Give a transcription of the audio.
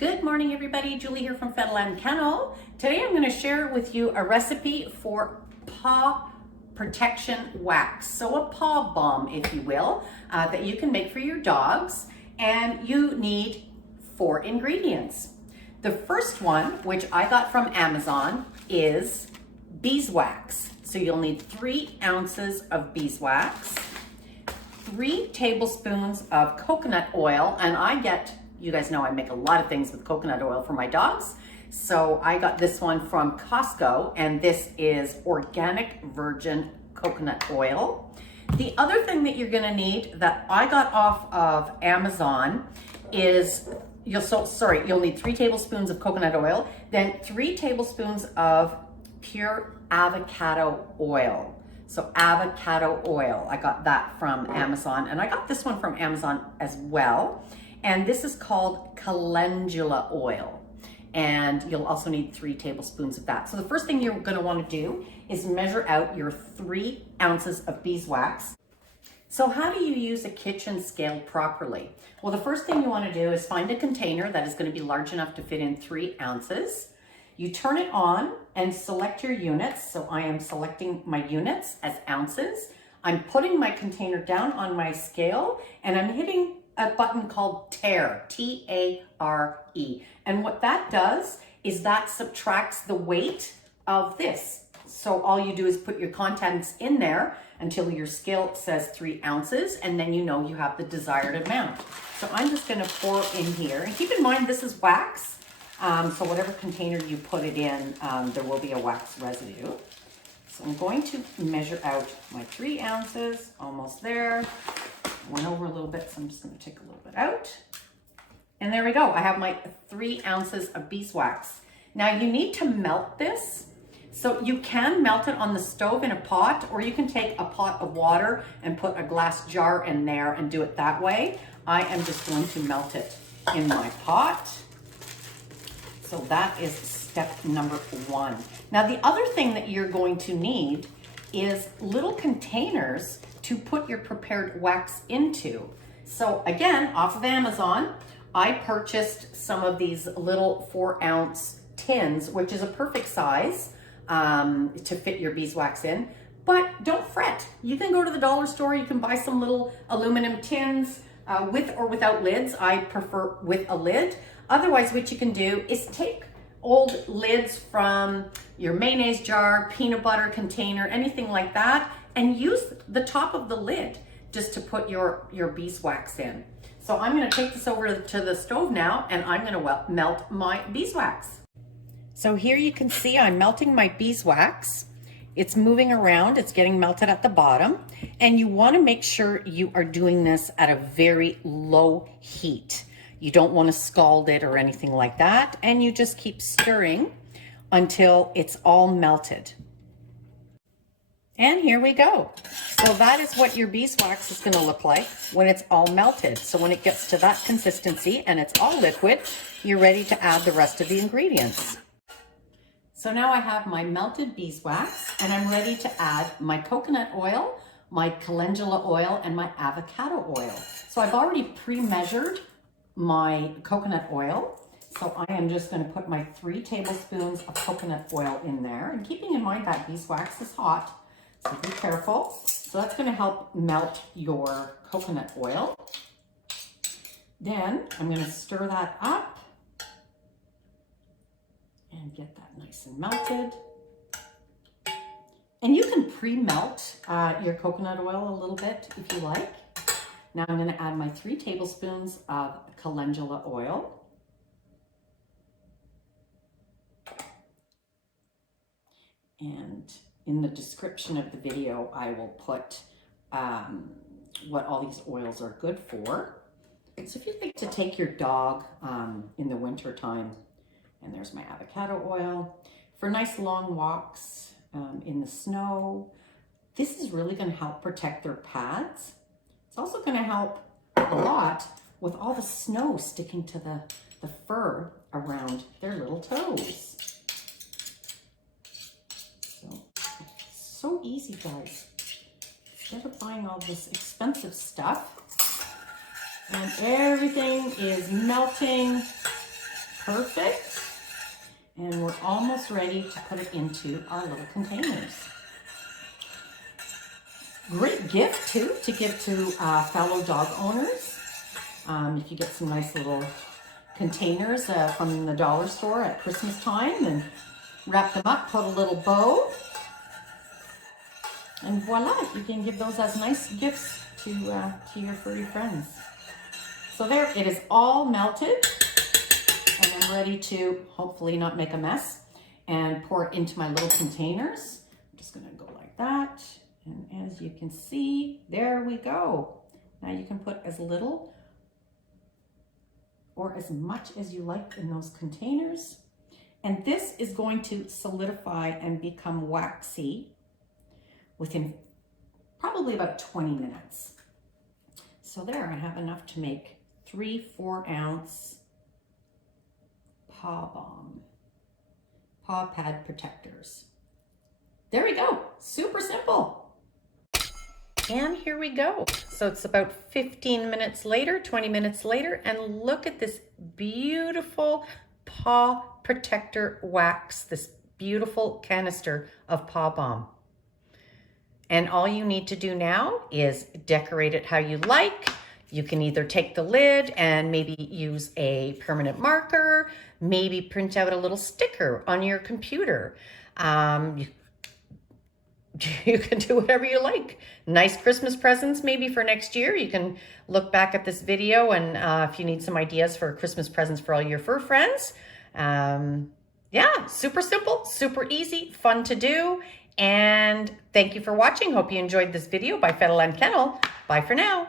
Good morning, everybody. Julie here from Fedland Kennel. Today I'm going to share with you a recipe for paw protection wax. So a paw balm, if you will, that you can make for your dogs. And you need 4 ingredients. The first one, which I got from Amazon, is beeswax. So you'll need 3 ounces of beeswax, 3 tablespoons of coconut oil, and you guys know I make a lot of things with coconut oil for my dogs. So I got this one from Costco, and this is organic virgin coconut oil. The other thing that you're gonna need that I got off of Amazon is, you'll need 3 tablespoons of coconut oil, then 3 tablespoons of pure avocado oil. So avocado oil, I got that from Amazon, and I got this one from Amazon as well. And this is called Calendula oil. And you'll also need 3 tablespoons of that. So the first thing you're gonna wanna do is measure out your 3 ounces of beeswax. So how do you use a kitchen scale properly? Well, the first thing you wanna do is find a container that is gonna be large enough to fit in 3 ounces. You turn it on and select your units. So I am selecting my units as ounces. I'm putting my container down on my scale, and I'm hitting a button called Tare, T-A-R-E. And what that does is that subtracts the weight of this. So all you do is put your contents in there until your scale says 3 ounces, and then you know you have the desired amount. So I'm just gonna pour in here. And keep in mind, this is wax. So whatever container you put it in, there will be a wax residue. So I'm going to measure out my 3 ounces, almost there. Went over a little bit, so I'm just going to take a little bit out. And there we go. I have my 3 ounces of beeswax. Now you need to melt this. So you can melt it on the stove in a pot, or you can take a pot of water and put a glass jar in there and do it that way. I am just going to melt it in my pot. So that is step number 1. Now the other thing that you're going to need is little containers to put your prepared wax into. So again, off of Amazon, I purchased some of these little 4-ounce tins, which is a perfect size to fit your beeswax in. But don't fret. You can go to the dollar store. You can buy some little aluminum tins with or without lids. I prefer with a lid. Otherwise, what you can do is take old lids from your mayonnaise jar, peanut butter container, anything like that, and use the top of the lid just to put your beeswax in. So I'm gonna take this over to the stove now, and I'm gonna melt my beeswax. So here you can see I'm melting my beeswax. It's moving around, it's getting melted at the bottom, and you wanna make sure you are doing this at a very low heat. You don't want to scald it or anything like that, and you just keep stirring until it's all melted. And here we go. So that is what your beeswax is going to look like when it's all melted. So when it gets to that consistency and it's all liquid, you're ready to add the rest of the ingredients. So now I have my melted beeswax, and I'm ready to add my coconut oil, my calendula oil, and my avocado oil. So I've already pre-measured my coconut oil. So I am just going to put my 3 tablespoons of coconut oil in there. And keeping in mind that beeswax is hot, so be careful. So that's going to help melt your coconut oil. Then I'm going to stir that up and get that nice and melted. And you can pre-melt your coconut oil a little bit if you like. Now I'm going to add my 3 tablespoons of calendula oil. And in the description of the video, I will put what all these oils are good for. So if you like to take your dog in the winter time, and there's my avocado oil, for nice long walks in the snow, this is really going to help protect their pads. It's also going to help a lot with all the snow sticking to the fur around their little toes. So easy, guys. Instead of buying all this expensive stuff, and everything is melting perfect. And we're almost ready to put it into our little containers. Great gift too, to give to fellow dog owners. If you get some nice little containers from the dollar store at Christmas time, and wrap them up, put a little bow, and voila, you can give those as nice gifts to your furry friends. So there, it is all melted, and I'm ready to hopefully not make a mess and pour it into my little containers. I'm just gonna go like that, and as you can see, there we go. Now you can put as little or as much as you like in those containers. And this is going to solidify and become waxy within probably about 20 minutes. So there, I have enough to make 3 4-ounce paw balm, paw pad protectors. There we go, super simple. And here we go. So it's about 15 minutes later, 20 minutes later, and look at this beautiful paw protector wax, this beautiful canister of paw balm. And all you need to do now is decorate it how you like. You can either take the lid and maybe use a permanent marker, maybe print out a little sticker on your computer. You can do whatever you like. Nice Christmas presents maybe for next year. You can look back at this video, and if you need some ideas for Christmas presents for all your fur friends. Yeah, super simple, super easy, fun to do. And thank you for watching. Hope you enjoyed this video by Fettle and Kennel. Bye for now.